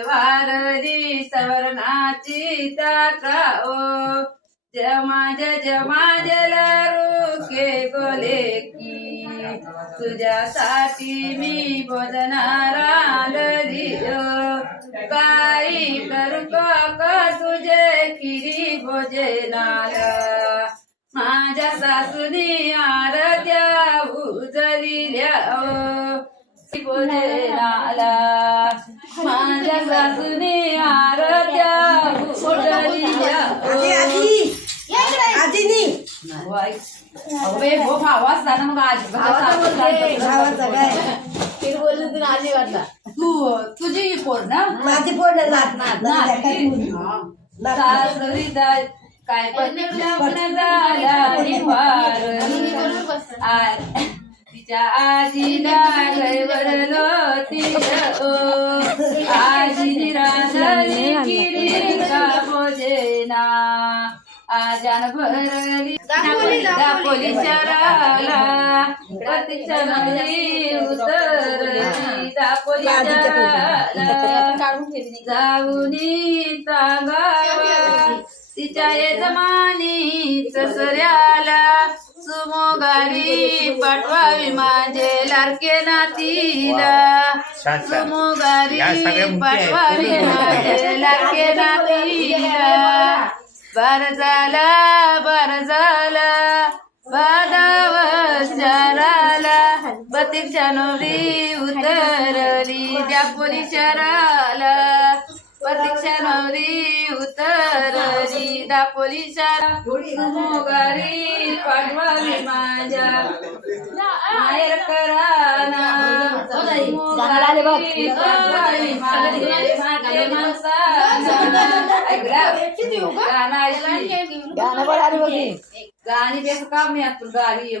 वारली सवर्णाची ताका ओ जमाज जमाजला रोके गोले की. तुझ्यासाठी मी भोजनार आंधळी काही करू का तुझे किरी भोजनाला माझ्या सासूनी आरत्या उजलिल्या भोजनाला माझ्या सासूनी आरत्या झाला मग आज. बोलली आजी वाटला. तू तुझी पोर ना? माझी नात सासरी जा काय पण झाला निवार आ- तिच्या आजीला गैवरलो तिला आजी रांधली किरी का भोजना आजान भरली दापोली चराला पतीच्या नगरी उतरली दापोली जाऊनी तिच्या यजमानी ससऱ्याला सुमोगारी पाठवावी माझे लाडके नातीला. आहेत. पाठवावी माझे लाडके नातीला. बर झाला बर झाला बादाव शराला. बतीच्या नवरी उतरली त्या पोली उतरली दापोली शाळा मोगारी पाठवावी माझ्या माहेर कराना? गाणं बेस काम मी आता गाणी